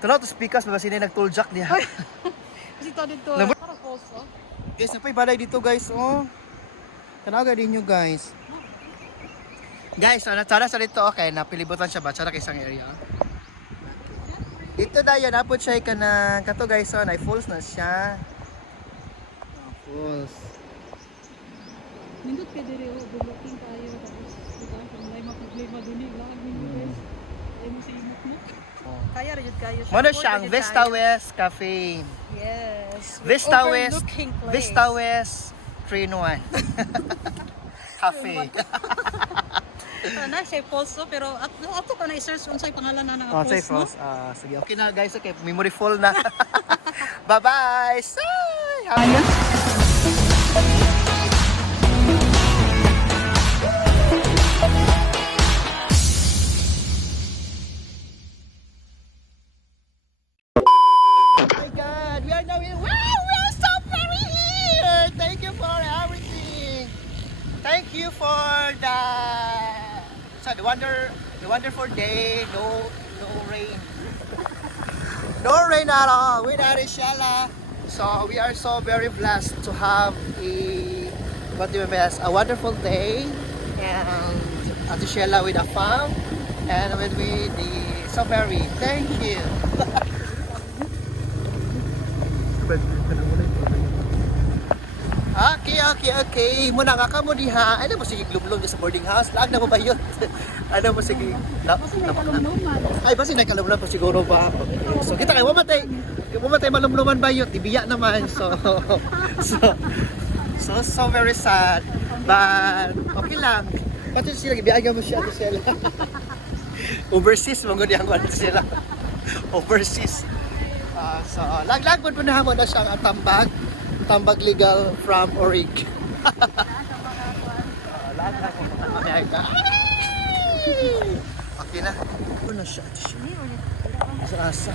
Tunaw to speakers ba sila nagtuljak niya. Kasi to dito. Lambot. Para false, oh. Guys, napay balay dito guys, oh. Tanaga din nyo guys. Guys, natara sa dito, okay, napilibutan siya ba? Tsara kaisang area. Dito dayo, napod siya ka na, kato guys, oh, na-falls na siya. Falls. Nindot ka diri, oh, buluking tayo. Tapos, diba, kung may problema dun eh, lahat ninyo guys. Ay mo sa imot mo. Kaya rin yun kayo. Muna siya ang Vista West Cafe. Yes. Vista West, Overlooking place. Vista West 3-in-1. Cafe. Na siya false, pero ato ka na-search kung sa'y pangalan na Oh, false, say false. Sige, okay na guys, okay. Memory full na. Bye-bye! Happy. Oh my God, we are now in. Wow, we are so very here. Thank you for everything. Thank you for the wonderful day. No rain. No rain at all. With Arishala. So we are so very blessed to have a wonderful day, and Arishala with a farm, and with the so very. Thank you. Okay. Muna nga ka mo diha. Ano mo sige glumlum sa boarding house? Laag na mo ba yun? Ano mo sige? Ay, basi nagkalumlum pa siguro ba? So, kita kayo, mamatay malumluman ba yun? Tibiya naman. So very sad. But, okay lang. Pati sila, ibiyagan mo siya. Overseas, mga diyan ko sila. Overseas. So, lag-lag po na mo na siyang tambag legal from Orig. Lag-lag po na Amerika. Okay na. Ito na siya. Asa.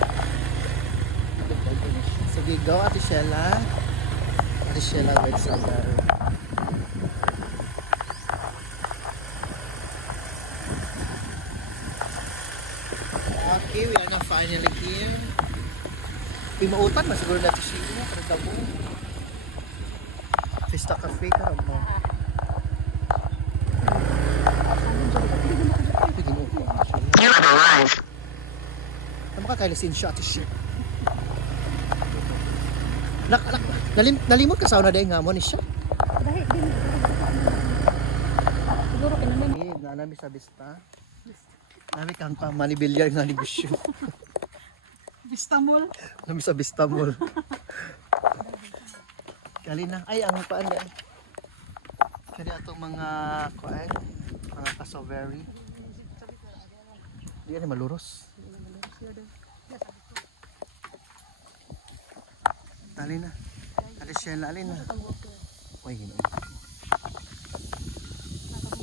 Sige, go Ate Shella. Ate Shella with Sandal. Okay, we are now finally here. May mautan, masiguro natin siya. Parang mo. Vista Cafe ka mo. You have arrived. Ano ka kaya lisensya ito siya? Nalimot ka sa una dahil nga mo ni siya? Siguro kinamay. Nanami sa Vista. Nami kang pamanibilyar nga negosyo. Vista Mall. Nami sa Vista Mall. Kali na. Ay, ang paan yan. Kali atong mga kuan, mga kasoveri. Di yan maluros. Alin na. Alin na. Uy, ginoon.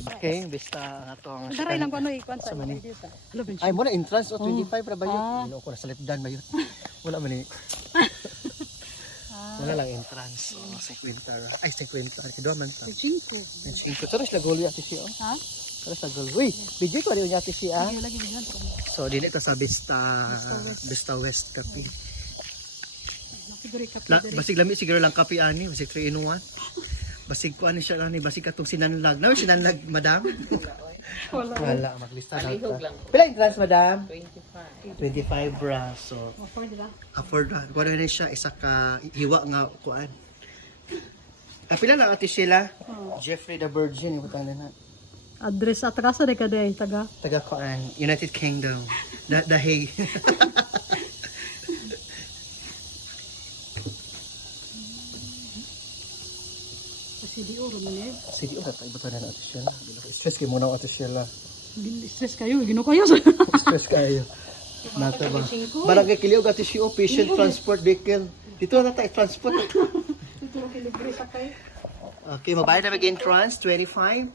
Okay, basta atong Daray lang ko ano ikuan sa Mani. video sa. Ay, muna entrance o 25 ra ba yun? Ino ko na salipdan ba yun? Wala man ni. Wala lang entrance. O, 50 ra. Ay, 50. Kidwa man ta. 5. Taros la golo yati siya. Ha? Taros la golo. Uy, video ko rin yati siya. Lagi bigyan ko. So, dili ito sa Vista West Cafe. Siguro ka Basig lami siguro lang kape ani, basig 3-in-1. Basig ko ani siya ani, basig katong sinanlag. Nawi sinanlag, madam? Wala, maglista na. Pila entrance, madam? 25 bra. So, afford ra. Kuha na siya, isa ka hiwa nga kuan. Pila lang ati sila? Jeffrey the Virgin, yung kutang na. Address atraso de kada taga. Taga kuan, United Kingdom. The Hague. CDO ro man eh. Sige, tayo ba tayo na ati sila? Stress kayo muna ati sila. Stress kayo, gino kayo. Stress kayo. Nata ba? Barangay Kiliog ati siya, patient transport vehicle. Dito na tayo transport. Dito ra libre sa kayo. Okay, mabayad na mag-entrance, 25.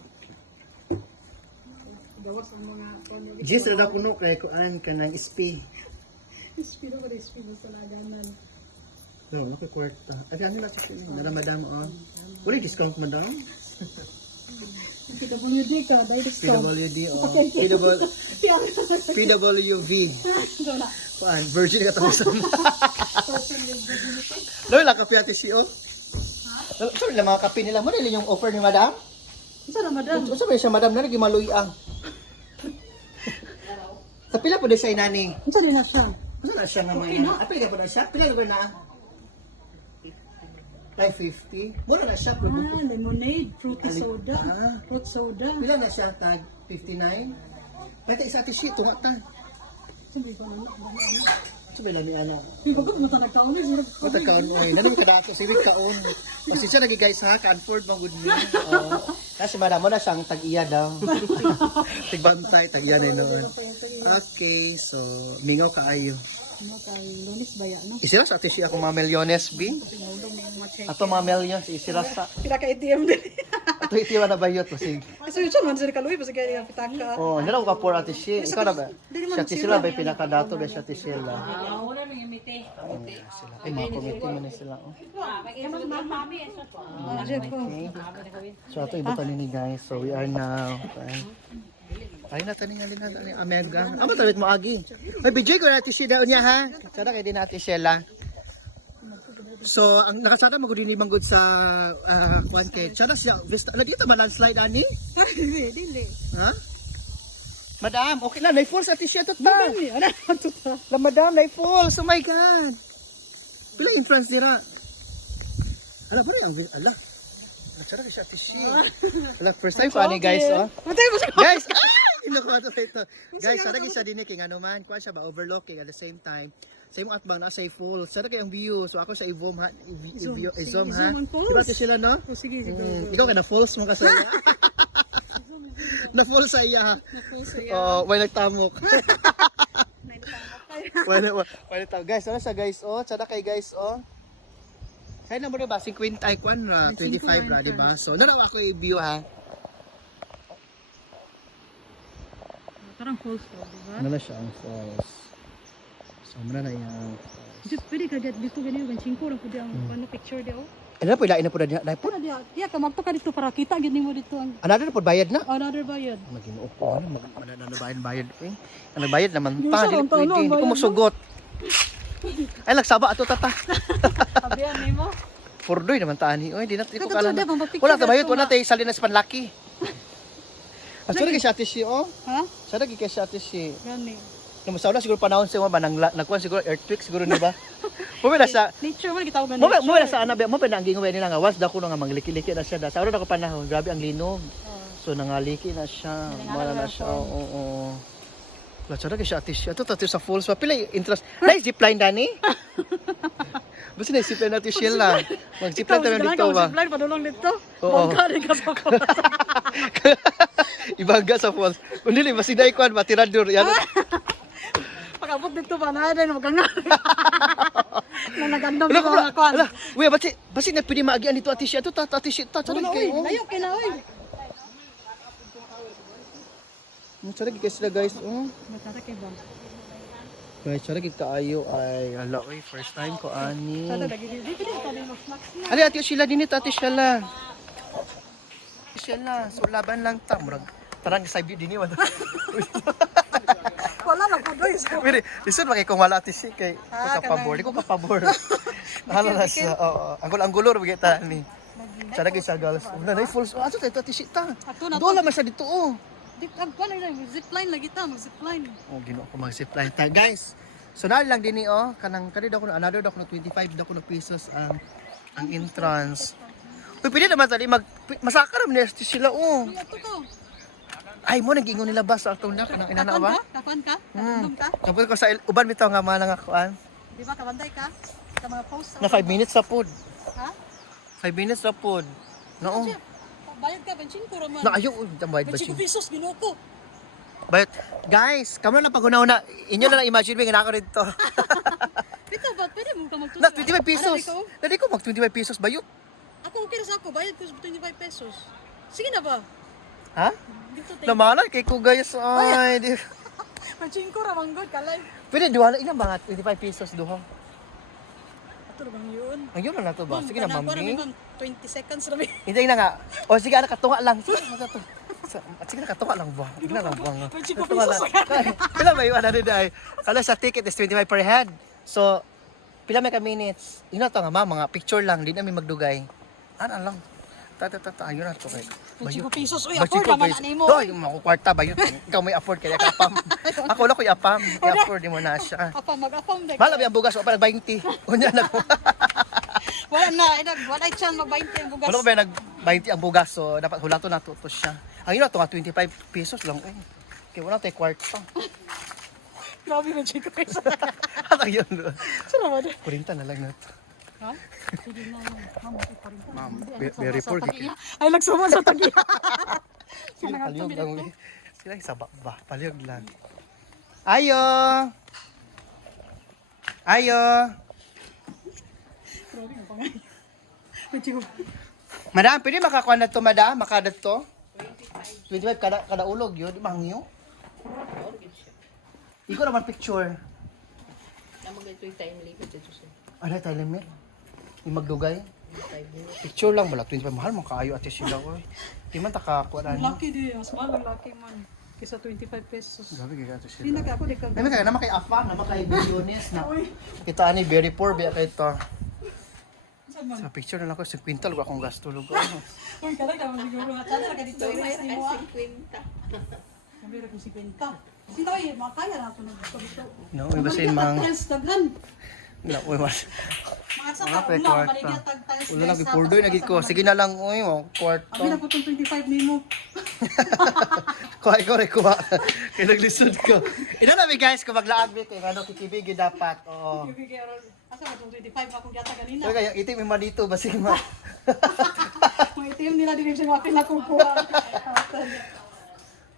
Gawas ang mga kuno. Jis na kuno kay kuan kanang SP. Speedo sa laganan. No, okay, kwarta. Ay, ano na siya? Nara madam, oh. Wala discount, madam? PWD ka, by discount. PWD, oh. PWV. Paan, virgin ka tapos. Loy, lang kape ate si O. Sorry lang mga kape nila. Mo nila yung offer ni madam? Isa na, madam. Sa ba siya madam na nagimaloy ang. Sa pila po siya inani. Isa na siya. Ano na siya nga mga apil ka po na siya? Pila lugar na? 550. Mura na siya. Ah, lemonade, fruity soda. Ah. Fruit soda. Pila na siya? Tag 59? Pwede isa ati siya. Tunga ta. Sabi ko na. Sabi lang ni Ana. Di ba ko pumunta nagkaon eh. Mata kaon mo eh. Nanong kada ako. Siwit kaon. Kasi siya naging guys ha. Canford mga good me. Kasi madam mo na siyang tag-iya daw. Tigbantay. Tag-iya na noon. Okay. So, mingaw kaayo. Ano kay Lunis Baya, no? Isira sa ati siya akong mga milyones, B. Ato mga milyon. Isira sa. Pila ka ATM din. Ato itiwa na bayot. Kasi, Kasi yun siya, man sila kaluwi, basta kaya pitaka. oh, nila ko ka-pour ati siya. Ikaw na ba? Siya ati sila ba pinakadato ba siya ati sila? Wala nang imite. Sila. Ay, mga committee man na sila. Oh. Okay. So, ato ibutan ni guys. So, we are now. Ay, nataning alin na ni Amega. Amo tawid mo agi. May video ko natin siya daw niya ha. Sada kay din natin siya lang. So, ang nakasada mo gud ni manggod sa kwan kay. Sada siya vista. Ala dito man landslide ani? Ay, dili. Ha? Madam, okay na, na-fall sa t-shirt to ta. Dili, ano to ta? La madam, na-fall. Oh my god. Pila entrance dira? Ala ba ang ala. Sada siya t-shirt. Ala first time pa ni guys, oh. Matay mo siya. Guys, kinukuha to ito. Guys, sada siya din kay ano man, kuha siya ba overlooking at the same time. Sa imong atbang na sa full. Sada kay ang view. So ako sa i-zoom ha, i-zoom ha. Diba to sila no? O sige, sige. Ikaw kay na falls mo ka sa iya. Na fall sa iya ha. Oh, wala nagtamok. Wala tam. Guys, ano siya guys oh? Sada kay guys oh. Kaya na mo ba 50 ay kwan ra 25 ra di ba? So naraw ako i-view ha. Parang false to, di ba? Ano na siya ang falls. So muna na yung Diyos, pwede ka dito ganyan, yung 5 lang po di ang picture di oh. ano po ilain na po na po. Pwede diya, kamagto ka dito para kita, gini mo dito ang Another po bayad na. another bayad. Magino ko ano bayad eh. Ano bayad naman Yung pa isa di lang taon, pwede. Hindi ko bayad, musugot. Ay lagsaba ato tata. Sabihan ni mo. Fordoy naman tani. Oy di na ko Katutuwa, kala. di ba, mapicture Wala ta bayad na wala tay salinas panlaki. Asura kay siya si oh. Ha? Sada kay siya si. Gani. Yung masauna siguro panahon sa mga nagkuan siguro earthquake siguro ni ba. Mumila sa Nature man kita ganun. mo sa ana mo pa nang gingawa nila nga was dako nga mangliki-liki na siya da. Sa oras ako panahon, grabe ang linog. So nangaliki na siya, mala na siya. Oo. La tsara kay siya atis. Ato tato sa falls pa pila interest. Nice zipline dani. Basta na zipline natin siya lang. Mag-zipline tayo dito ba. Zipline padulong dito. Oo. Bangka rin ka sa Ibangga sa falls. Kundi li masiday kwan matirador yan. pag-abot dito ba na din maganga. Na nagandam ko mga kwan. Ala, uy, basi na pwede maagian dito atis siya. Ito atis siya. Tsara kay. Layo kay na oy. Tsara kay sila guys. Matata kay bang. Guys, tsara kay kaayo ay ala oy first time ko ani. Sada lagi dito dito tayo mas max na. Ali ati sila dinit ati sila. Sila, so laban lang ta murag parang sa video dinhi wala. Wala na po doy. Pero lisod ba kay kung wala ati si kay ko kapabor, di ko kapabor. Hala na sa oo, anggol-anggolor bigay ta ni. Tsara kay sa girls. Wala na full. Ato tayo ati si ta. Ato na to. Dola man sa dito oh. Dik agpan na zipline lagi ta, mag-zipline. Oh, gino ko mag-zipline ta. Guys, so na lang din oh, kanang kani daw ko another daw ko 25 daw ko pesos ang entrance. Uy, pwede naman tali masakar man sila oh. Ato to. Ay mo nagingon nila ba sa atong na kanang inana ba? Kapan ka? Katundong ka? Tapos ko sa uban bitaw nga mga nangakuan. Di ba kabantay ka? Sa mga post. Na 5 minutes sa food. Ha? 5 minutes sa food. No. Bayad ka, 25 raman. Na ayo bayad ba 25 siya? pesos, ginuo ko. But guys, kamo na pag-una-una. Inyo na lang imagine nga nako dito. Bito ba, pwede mo ka magtulong? Na 25 pesos. Ano, Dali ko mag 25 pesos bayot. ako okay na sa ako, bayad ko sa 25 pesos. Sige na ba? Ha? Dito tayo. Naman kay ko guys. Ay, di. 25 raman good, kalay. Pwede duha na ilang mga 25 pesos duha. Ato na bang yun? Ayun na to ba? Sige na, Ma'am, mami. ma'am, 20 seconds na may. Hindi na nga. O sige, ana katunga lang. Sige, na to. Sige na, katuwa lang ba? Tignan lang ba nga. 25 Katuwa pesos. lang. Pila may iwan na rin ay. Kala sa ticket is 25 per head. So, pila may ka minutes. Yun na to nga mga picture lang, di namin magdugay. Ano lang. Ayun na to kay. 25 pesos. Uy, Ba't afford ikaw, naman guys? ani mo. Doy, makukwarta ba yun? Ikaw may afford kaya ka-apam. Ako lang ko i-apam. I-afford mo na siya. Apam, mag-apam. Mahal ang bugas, o pa nag-20. Unya na ko. Wala na, wala chance mag-20 ang bugas. Wala ko ba nag-20 ang bugas, so dapat hulato na to siya. Ayun na to nga, 25 pesos lang. Eh. Kaya wala tayo kwarta. Grabe mo, Chico. Ano yun? Salamat. Kurinta na lang na to. Ha? Sige na, ma'am. Ma'am, very poor. Ay, nagsuma sa tagiya. Sila paliyog lang. Sila yung sabak ba? Paliyog lang. Ayo! Ayo! Grabe mo pa nga. Ay, Chico. Madam, pwede makakuha na to, madam? Makadat to? 25 kada ulog yun. Di mangyo? Ikaw naman picture. Namag ito yung time limit ito siya. Ano tayo limit? Yung magdugay? 5 minutes. Picture lang bala. 25 mahal mo kaayo ate sila ko. Di man takakuha na. Lucky di. Mas mahal ang lucky man. Kisa 25 pesos. Grabe kaya ate Hindi sila. na ako, di ka. May kaya naman kay Afang, naman kay Billiones na. Kita ani very poor biya kay to. Saan man? Sa picture na lang ko 50 lugar akong gasto lugar. Uy, kalag naman siguro. Matala ka dito. Ito Iwas yung ni mo. 50. Kamera ko si Benta. Sino ay makaya na ito nagpapito. No, iba sa mang Daghan. na uy mas. Mga sa Mga taon lang, kwarta. maligyan tag-tiles. Wala lang gipurdoy na gid ko. Sige na lang uy mo kwarto. Abi na po itong 25 nimo. Kuha ko re kuha. Kaya naglisod ko. Ina na mi guys kung maglaag bit kay ano kikibigi dapat. Oo. Asa ba itong 25 akong yata kanina? So kaya itim mo dito basig ma. Mga itim nila din siya mga pinakukuha.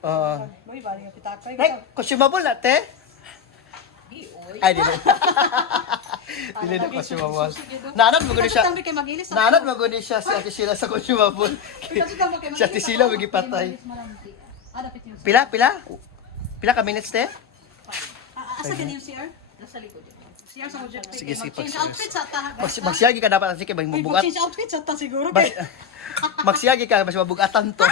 Oo. Boy, bali nga pitakay. Right, consumable na te. Di, oy. Ay di. Dili na consumable. Nanad mo gud siya. Tambi kay magilis. Nanad mo gud siya si Ate Sheila sa consumable. Si Ate Sheila magipatay. Pila? Pila ka minutes te? Asa ganyan yung CR? Nasa likod yun. CR sa budget. Sige, sige, Change pag- outfit sa ta. Magsiyagi ka dapat sige bang Uy, mabugat. change outfit sa ta siguro. Bas, magsiyagi ka basta mabugatan to.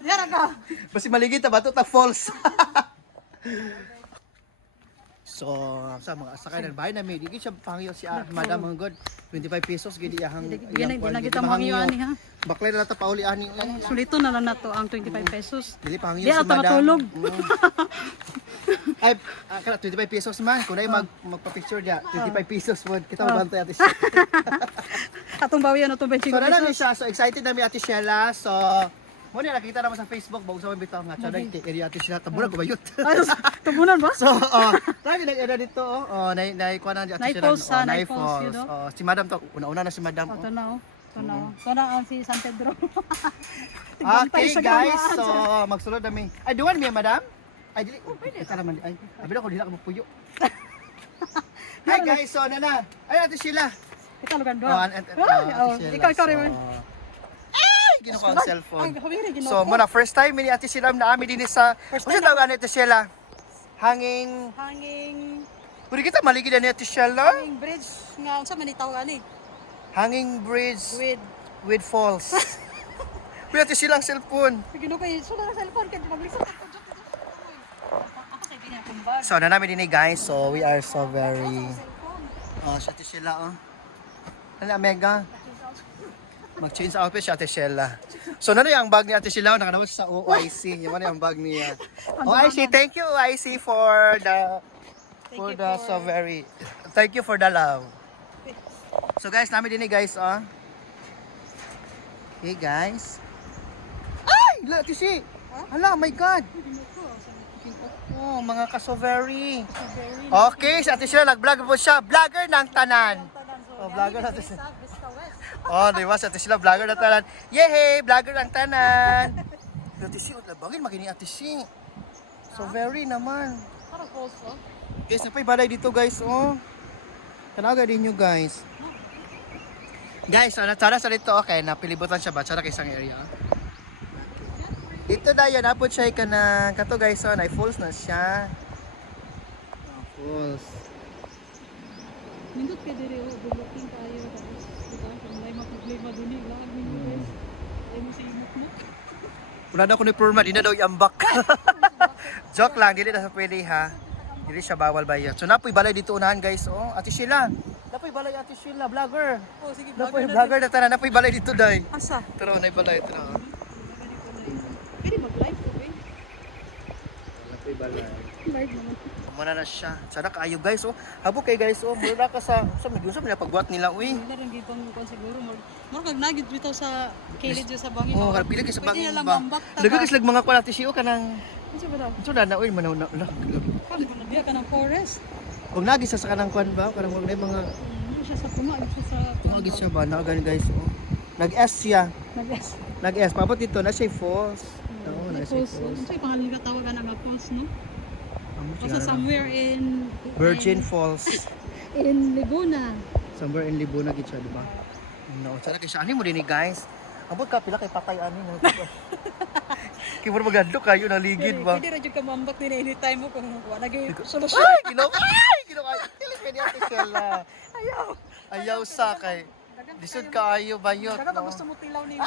Yara ka. Basta maligid ta bato ta false. So, sa mga sakay ng bahay namin, di siya pangyo si Madam ang good. 25 pesos gid iyang Yan na kita mangyo ani ha. Baklay na ta pauli ani. Sulito na lang na to ang 25 pesos. Dili pangyo Di si ata Madam. matulog. Ay, kana 25 pesos man. Kung na magpa-picture dia, 25 pesos mo. Kita mo bantay ate Sheila. Atong bawian no to 25 So, na namin pesos. siya. So, excited namin ate Sheila. So, muna nakita naman sa Facebook, bago sa mga bitaw nga. Tsada yung area ate Sheila. Tabunan ko ba yun? Ay, tubunan ba? So, lagi nag-era dito, naikuha na di ate Sheila. Naipos, ha, naipos, Naipos. yun, no? Si Madam to, una-una na si Madam. Ito na oh. Ito na oh. Ito na ang si San Pedro. Okay sa guys, gamaan, so magsulod namin. Ay, duwan niya Madam? Ay, dili. Oh, pwede. Ito naman. Ay, abila ko, dila ka mapuyo. Hi guys, so na. Ay, ate Sheila. Ikaw lugan do. Oh, Ikaw rin. Ay, kinuha ang cellphone. Ay, habiri gino. So, muna first time ni Ate Sheila na amin din sa First Ano time tawag ni Ate Sheila? Hanging Pwede kita maligid ni Ate Sheila? hanging bridge nga unsa man itaw ani Hanging bridge with with falls. Pwede Ate Sheila ang cellphone. gino kay sula sa cellphone kay maglisod ako. Ako sa binya kumbag. So, na namin din guys. So, we are so very si Ate Sheila oh. Hala, mega. Mag-change outfit si Ate Sheila. So, ano yung bag ni Ate Sheila? Nakadawat sa OIC. Yung ano yung bag niya? OIC, thank you OIC for the so very thank you for the love. So guys, namin din guys, oh. Hey guys. Ay! Ate si! Hala, my God! Oh, mga ka-so-very. Okay, si Ate Sheila, nag-vlog po siya. Vlogger ng tanan. Oh, vlogger natin siya. Oh, di ba? Si Ate Sheila, vlogger ng tanan. Yehey! Vlogger ng tanan. Ate si, bagay makini Ate si. So very naman. Para false oh. Guys, napay balay dito guys, oh. Tanaga din nyo guys. Guys, tsara sa dito, okay, napilibutan siya ba? Tsara kay isang area. Dito na yan, napod siya ka na, kato guys, oh, na-falls na siya. Falls. Nindot ka diri oh, buluking kayo tapos kita kung may problema dinhi lang guys. Ay mo si imok mo. Wala na ako ni Purma, di na daw iambak. Joke lang, dili na sa pwede ha. Dili siya bawal bayad. So napoy balay dito unahan guys. Oh, Ate Sheila. Napoy balay Ate Sheila, vlogger. Oh, sige, Napoy vlogger vlogger na tanan, napoy balay dito day. Asa? Tara, nay balay tara. Pwede mag-live ko, eh. Napoy balay. Live naman. Muna na siya. Sana kaayo guys oh. Habo kay guys oh. Muna ka sa medyo sa pagbuhat nila uy. Hindi rin gitong kung siguro. Marag nagit bitaw sa kilid dyan sa bangin. Oh, pili ka sa Pwede bangin na lang ba. mambak. Lagay lag mga kwala tisiyo ka nang Ano ba daw? ito na uy manaw na. Kali ko na diya ka ng forest. Kung nagi sa kanang kwan ba, parang wag na yung mga Ano siya sa tuma. Ito sa... tumagit siya ba na gani guys oh. Nag-S siya. Nag-S. Nag-S papot dito na siya falls. Oo, na siya Post. falls. Ano siya pangalan ka tawagan ng post, no? Amo Basta somewhere in... Virgin Falls. In Laguna. Somewhere in Libuna gid siya, di ba? No, sana kay siya ani mo din ni guys. Abot ka pila kay patay ani mo. Kay mo magando kayo na ligid ba? Pwede radyo ka mambak din anytime mo kung wala naging solusyon. Ay, ginawa. Kilig pa niya sila. Ayaw. Ayaw sa kay lisod ka ayo bayot. Daga ka No? gusto mo tilaw ni mo.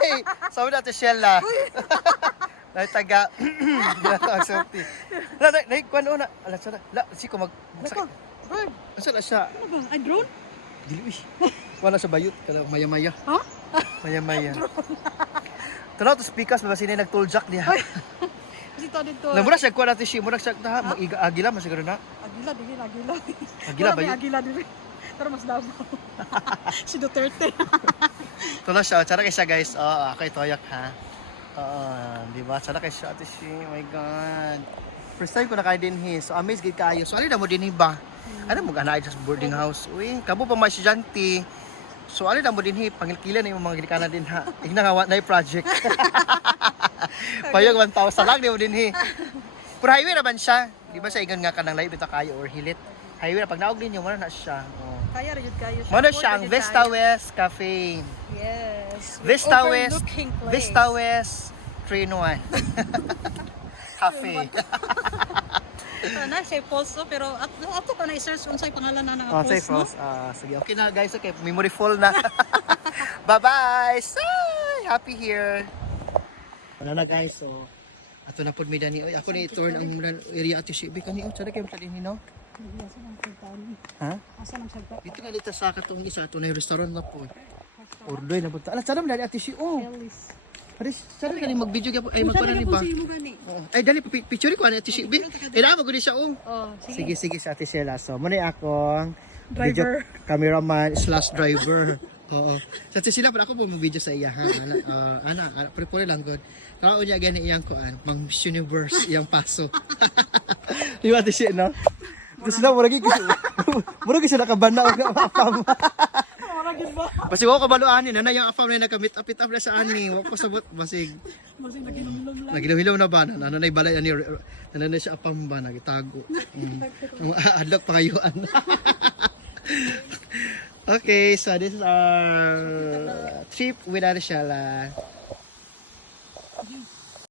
Ay, sabi natin Sheila. Nay taga ginataw sorti. Na kwan una. Ala sana. La si ko mag Bako. Bird. Asa na siya? Ano ba? Ay, drone? Dili uy. Wala sa bayot kada maya-maya. Ha? Maya-maya. Tanaw to speakers ba sini nag-toll jack niya. Kasi ito dito. Namura siya kuha natin siya, mura siya na mag-agila, masiguro na. Agila, dili, agila. Agila ba Wala may yun? agila dili. Pero mas Davao. Si Duterte. Ito na siya, tsara kay siya guys. Oo, ako ito ayak ha. Oo, di ba? Tsara kay siya, ate siya, oh my God. First time ko na kayo din So amazed gid kayo. So alin na mo din ba? Ano mo ganaay sa boarding house? Uy, kabo pa mga estudyante. So alin na mo din pangilkila na yung mga gilikanan din ha. Ignawa na yung project. Payag 1,000 lang di mo din Pero highway naman siya. Di ba siya ingon nga ka ng live ito kayo or hilit. Highway na pag naog ninyo, muna na siya. Oh. Kaya rin kayo siya. Muna siya ang Vista West Cafe. Yes. Vista West. Overlooking place. Vista West 3-in-1. Cafe. Na siya false no? Pero ato ka na i-search unsay pangalan na ng Oh, false, safe no? Ross. Sige. Okay na guys, okay. Memory full na. Bye-bye. Happy here. Ano na guys, so ato na pod mi dani. Oy, ako ni turn ang area at si kani sada kay mata dinhi no. Asa lang sagtaan? Ha? Asa lang sagtaan? Dito nga dito sa katong isa to na restaurant na po. Ordoy na punta. Ala, sada man dali ati si Ellis. Aris, sada kani mag-video gyapon ay magpara ni ba? Ay dali picture ko ani ati si. Ila mo gud siya oh. Oh, sige. Sige sa ati Sheila. So muna akong Driver. cameraman / driver. Oo. Sa ati Sheila pa ako po mag-video sa iya ha. Ana, prepare lang god. Kao niya gani iyang kuan, Mang Miss Universe iyang paso. Di ba ati Sheila no? Tapos na murag kasi nakabana og apam. Maragin ba? Basi ko kabaluan ni na yung afam na nakamit up na sa ani. Wa ko sabot basig. Masing naginom lang. Nagilaw-hilaw na ba? Nanay balay ani nanay siya apam ba nagitago. Adlok pa kayuan. Okay, so this is our trip with Ate Sheila.